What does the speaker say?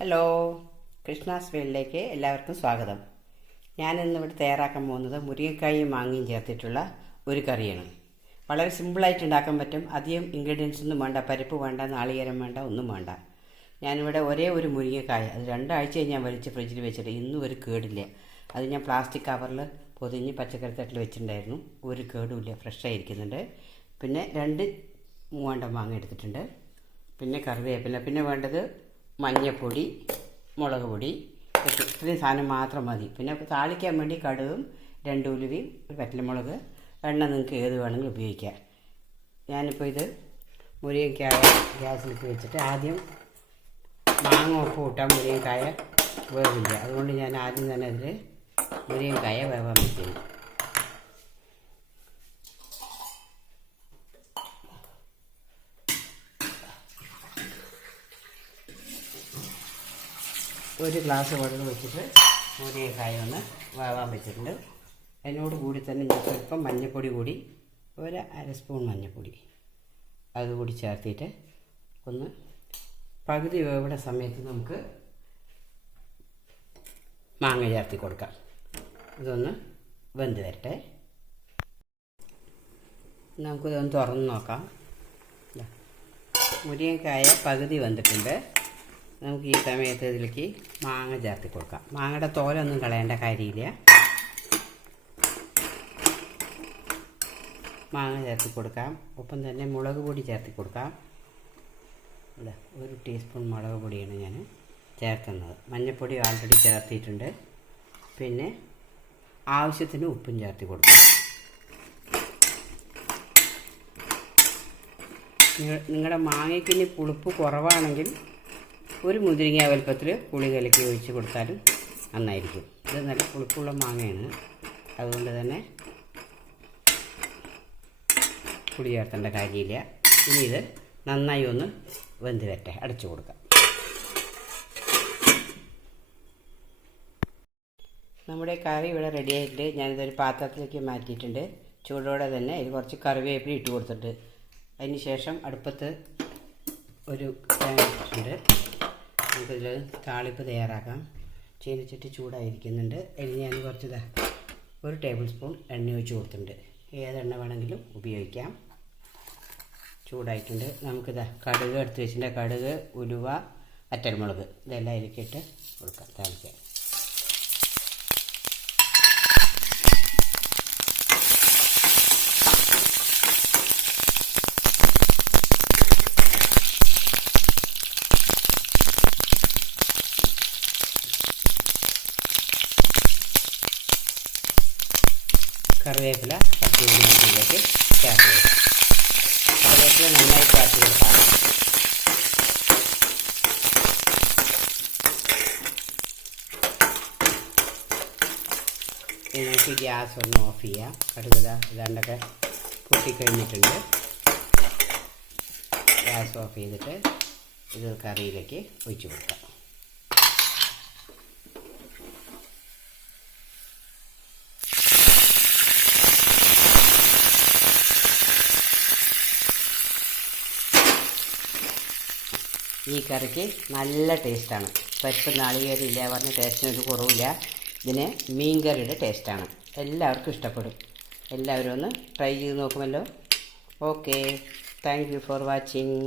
Hello, Krishna's വേൾഡിലേക്ക് എല്ലാവർക്കും സ്വാഗതം. ഞാനിന്നിവിടെ തയ്യാറാക്കാൻ പോകുന്നത് മുരിങ്ങക്കായും മാങ്ങയും ചേർത്തിട്ടുള്ള ഒരു കറിയാണ്. വളരെ സിമ്പിളായിട്ട് ഉണ്ടാക്കാൻ പറ്റും. അധികം ഇൻഗ്രീഡിയൻസ് ഒന്നും വേണ്ട, പരിപ്പ് വേണ്ട, നാളികേരം വേണ്ട, ഒന്നും വേണ്ട. ഞാനിവിടെ ഒരേ ഒരു മുരിങ്ങക്കായ, അത് 2 ആഴ്ചയായി ഞാൻ വലിച്ച് ഫ്രിഡ്ജിൽ വെച്ചിട്ട് ഇന്നും ഒരു കേടില്ല. അത് ഞാൻ പ്ലാസ്റ്റിക് കവറിൽ പൊതിഞ്ഞ് പച്ചക്കറിത്തട്ടിൽ വെച്ചിട്ടുണ്ടായിരുന്നു. ഒരു കേടുമില്ല, ഫ്രഷായിരിക്കുന്നുണ്ട്. പിന്നെ 2 മൂവാണ്ടൻ മാങ്ങ എടുത്തിട്ടുണ്ട്. പിന്നെ കറിവേപ്പില, പിന്നെ വേണ്ടത് മഞ്ഞൾപ്പൊടി, മുളക് പൊടി, ഇത്രയും സാധനം മാത്രം മതി. പിന്നെ താളിക്കാൻ വേണ്ടി കടുകും 2 ഉലുവയും ഒരു പറ്റൽമുളക്, എണ്ണ നിങ്ങൾക്ക് ഏത് വേണമെങ്കിലും ഉപയോഗിക്കാം. ഞാനിപ്പോൾ ഇത് മുരിങ്ങക്കായ ഗ്യാസിലേക്ക് വെച്ചിട്ട് ആദ്യം മാങ്ങ ഉപ്പ് കൂട്ടാൻ മുരിങ്ങക്കായ വേവില്ല. അതുകൊണ്ട് ഞാൻ ആദ്യം തന്നെ അതിൽ മുരിങ്ങക്കായ വേവാൻ വയ്ക്കുന്നു. ഒരു ഗ്ലാസ് വെള്ളം വെച്ചിട്ട് മുരിങ്ങക്കായ ഒന്ന് വേവാൻ വെച്ചിട്ടുണ്ട്. അതിനോട് കൂടി തന്നെ ഞാൻ സ്വല്പം മഞ്ഞൾപ്പൊടി കൂടി, ഒരു 1/2 സ്പൂൺ മഞ്ഞൾപ്പൊടി അതുകൂടി ചേർത്തിട്ട് ഒന്ന് പകുതി വേവുന്ന സമയത്ത് നമുക്ക് മാങ്ങ ചേർത്തി കൊടുക്കാം. ഇതൊന്ന് വെന്ത് വരട്ടെ. നമുക്കിതൊന്ന് തുറന്ന് നോക്കാം. മുരിങ്ങക്കായ പകുതി വെന്തിട്ടുണ്ട്. നമുക്ക് ഈ സമയത്ത് ഇതിലേക്ക് മാങ്ങ ചേർത്തി കൊടുക്കാം. മാങ്ങയുടെ തോലൊന്നും കളയേണ്ട കാര്യമില്ല. മാങ്ങ ചേർത്തി കൊടുക്കാം. ഒപ്പം തന്നെ മുളക് പൊടി ചേർത്തി കൊടുക്കാം. അല്ല, 1 ടീസ്പൂൺ മുളക് പൊടിയാണ് ഞാൻ ചേർക്കുന്നത്. മഞ്ഞൾപ്പൊടി ആൾറെഡി ചേർത്തിട്ടുണ്ട്. പിന്നെ ആവശ്യത്തിന് ഉപ്പും ചേർത്തി കൊടുക്കാം. നിങ്ങളുടെ മാങ്ങയ്ക്ക് ഇനി പുളിപ്പ് കുറവാണെങ്കിൽ ഒരു മുന്തിരിങ്ങ വലുപ്പത്തിൽ പുളി കലക്കി ഒഴിച്ച് കൊടുത്താലും നന്നായിരിക്കും. ഇത് നല്ല പുളിപ്പുള്ള മാങ്ങയാണ്, അതുകൊണ്ട് തന്നെ പുളി ചേർത്തേണ്ട കാര്യമില്ല. ഇനി ഇത് നന്നായി ഒന്ന് വെന്ത് വരട്ടെ, അടച്ചു കൊടുക്കാം. നമ്മുടെ കറി ഇവിടെ റെഡി ആയിട്ടുണ്ട്. ഞാനിതൊരു പാത്രത്തിലേക്ക് മാറ്റിയിട്ടുണ്ട്. ചൂടോടെ തന്നെ ഇത് കുറച്ച് കറിവേപ്പില ഇട്ട് കൊടുത്തിട്ട് അതിന് ശേഷം അടുപ്പത്ത് ഒരു പാൻ ഇട്ടിട്ടുണ്ട്. നമുക്കിതിൽ താളിപ്പ് തയ്യാറാക്കാം. ചീനച്ചട്ടി ചൂടായിരിക്കുന്നുണ്ട്. അതിൽ ഞാൻ കുറച്ച് 1 ടേബിൾ സ്പൂൺ എണ്ണ ഒഴിച്ച് കൊടുത്തിട്ടുണ്ട്. ഏതെണ്ണ വേണമെങ്കിലും ഉപയോഗിക്കാം. ചൂടായിട്ടുണ്ട്. നമുക്കിത് കടുക് എടുത്ത് വെച്ചിട്ടുണ്ട്. കടുക്, ഉലുവ, വറ്റൽമുളക് ഇതെല്ലാം അതിലേക്കിട്ട് കൊടുക്കാം, താളിക്കാം. കറിവേപ്പില കത്തി ഇതിലേക്ക് ചേർത്ത് കൊടുക്കാം. കറിവേപ്പില നന്നായി ചേർത്ത് കൊടുക്കാം. നമുക്ക് ഗ്യാസ് ഒന്ന് ഓഫ് ചെയ്യാം. കടുക് ഇതാണ്ടൊക്കെ പൊട്ടിക്കഴിഞ്ഞിട്ടുണ്ട്. ഗ്യാസ് ഓഫ് ചെയ്തിട്ട് ഇത് കറിയിലേക്ക് ഒഴിച്ച് കൊടുക്കാം. ഈ കറിക്ക് നല്ല ടേസ്റ്റാണ്. പരിപ്പ് നാളികേരം ഇല്ല പറഞ്ഞ ടേസ്റ്റിന് ഒരു കുറവില്ല. ഇതിന് മീൻ കറിയുടെ ടേസ്റ്റാണ്. എല്ലാവർക്കും ഇഷ്ടപ്പെടും. എല്ലാവരും ഒന്ന് ട്രൈ ചെയ്ത് നോക്കുമല്ലോ. Okay, thank you for watching.